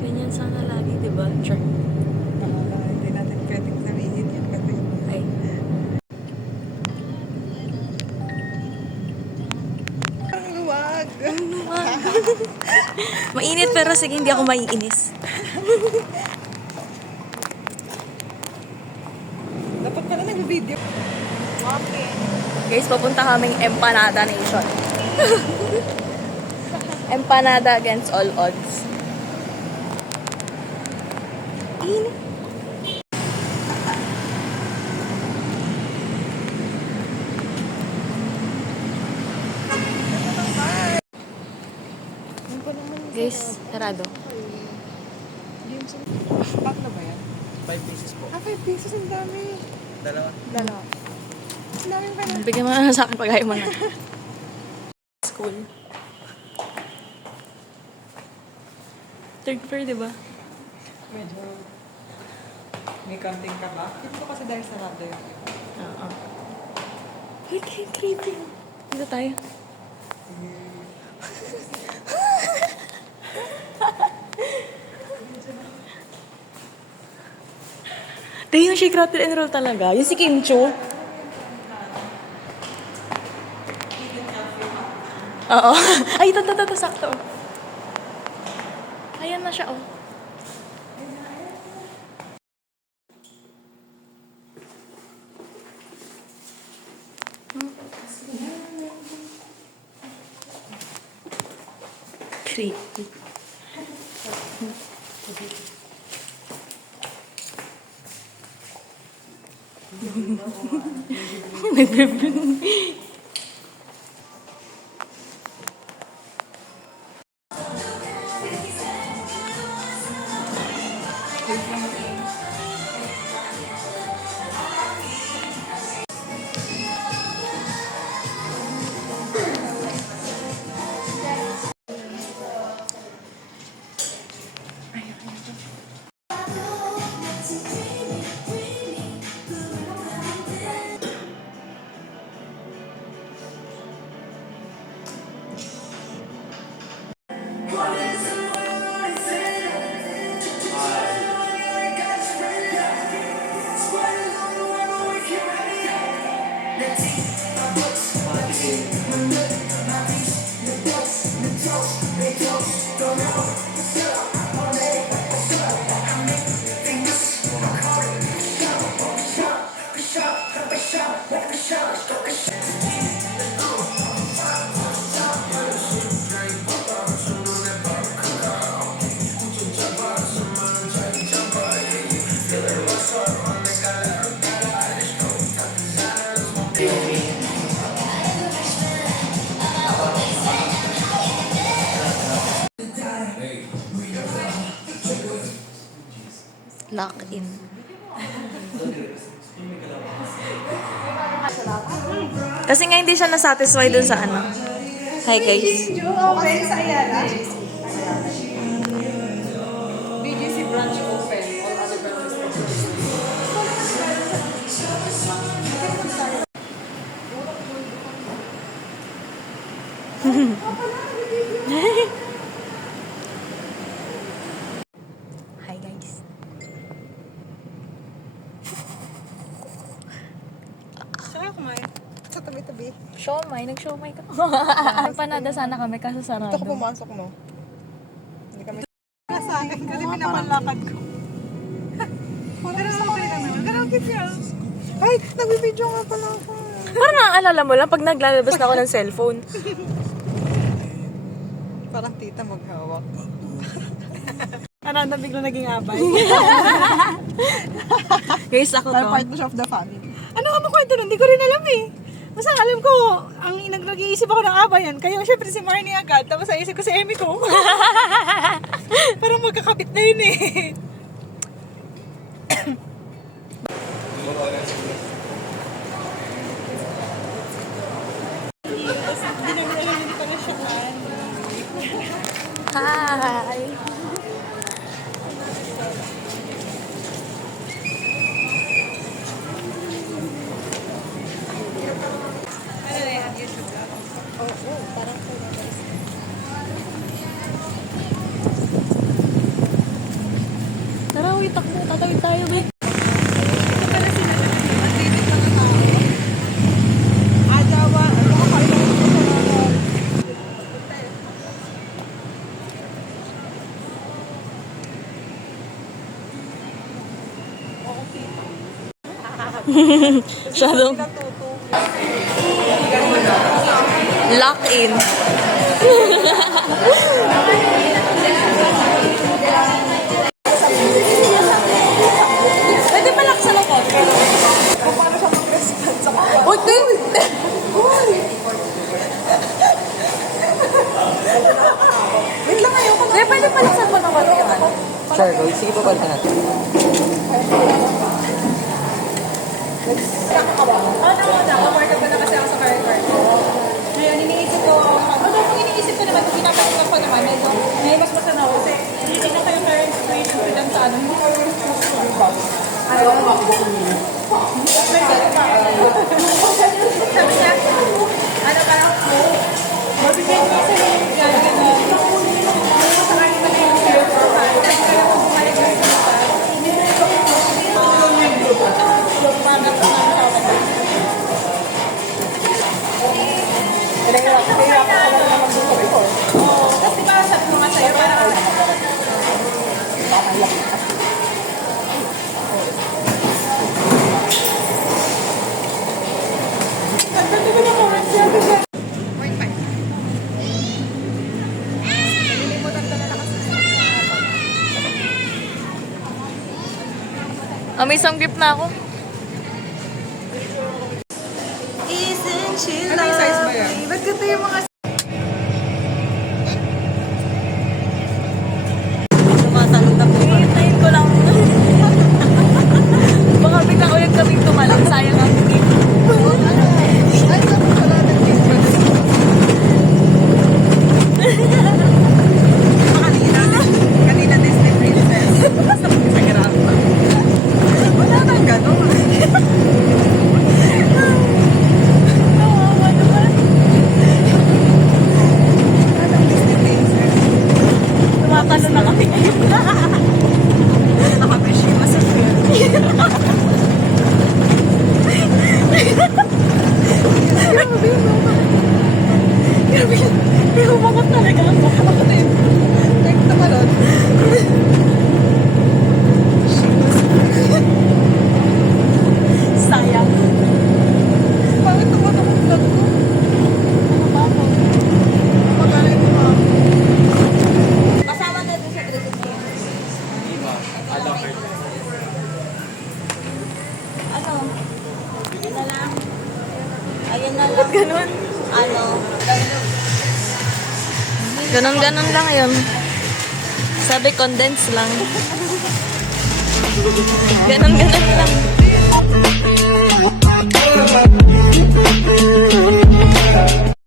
Ganyan sana lagi, diba? Sure. Hindi natin pwedeng sabihin yun kasi. Ay. Ang luwag. Mainit pero sige, hindi ako maiinis. Dapat pala nag-video. Okay. Guys, papunta kaming Empanada Nation. Empanada against all odds. Init. Guys, sarado. Pack na ba yan? 5 pieces po. 5 pesos, ang dami. Dalawa. Dalawa. Ang dami pala. Bigyan mo na sa akin pag ayaw mo na. School. Third floor, diba? Medyo may counting ka ba? Hindi ko kasi dahil sarado yun. Oo. Wait, creepy. Dito tayo. Tayo yung shake, rattle, and roll talaga. Yung si Kim Chu. Oo. Ay, ito, sakto. Ayan na siya, oh. Creepy. Lock in. Kasi nga hindi siya nasatisfy dun sa ano. Hi guys. Open sa Ayala. BGC branch open. All other branches closed. Hi guys. Saan kayo kumain? Sa tabi-tabi. Siomay, nag-siomay ka. Empanada sana kami kaso sarado. Ito ko pumasok, no? Hindi kami... Sa akin kasi pinapanlakad ko. Pero okay naman. Karaoke siya. Ay, nagbibideo nga pala ako. Parang naaalala mo lang pag naglalabas na ako ng cellphone. Parang tita maghawak. Ano na bigla naging abay? Guys, ako Parang to. part na siya of the family. Ano ka makwento nun? Hindi ko rin alam eh. Basta alam ko, ang nag-iisip ako ng abay yan. Kayo, syempre si Marnie agad. Tapos naisip ko si Emmy ko. Parang magkakapit na yun eh. Hi. tayo, be. Ito pala sila. Ang limit lang ang tao. Ajawa. Ano ka kayo? Shadow. Lock in. Pwede pa laksan ako. Kung paano siya mag-respond sa kapwa. Oh, dude! Wait lang ngayon. Hindi, pwede pa laksan mo ng konti yung ano. Sure, go. Sige pa balikan natin. Ano na, kapartner ko na kasi ako sa current card. Ngayon, iniisip ko, kung iniisip ko naman, kung pinapalingan ko naman, may mas masana ako kasi hindi na kayo current situation ko dyan sa ano, hindi ko yung ayaw ko. Sabi niya, ano parang, mabigyan ko sa mga gano'n, sa kanila na yung sales ko, kasi kaya kung bumalik na sa tapos diba sabi ko nga sa'yo, parang Oh, may samgip na ako. anong size ba yan? Ba't ganito yung mga Tumatalong na po. Hintayin ko lang. Baka biglang ulit kaming tumalong. Sayang ang hindi. Ay, naman pala ng pictures. Kanina Disney Princess. Basta mag-instagram pa. Wala nang gano'n. Kawawa naman. Anong Disney Princess? Tumatalong na kami. Nakapishima sa film. Grabe yun. May humakot talaga ako. Ako din. Like, tumalon. Sayang. Bakit tumalon ang vlog ko? Magaling mo ako. Kasama na dun sa 360. Ano? Ayun na lang. Ayun na lang. Ganun. Ano? Ganon-ganon lang yun. Sabi, condense lang. Ganon-ganon lang.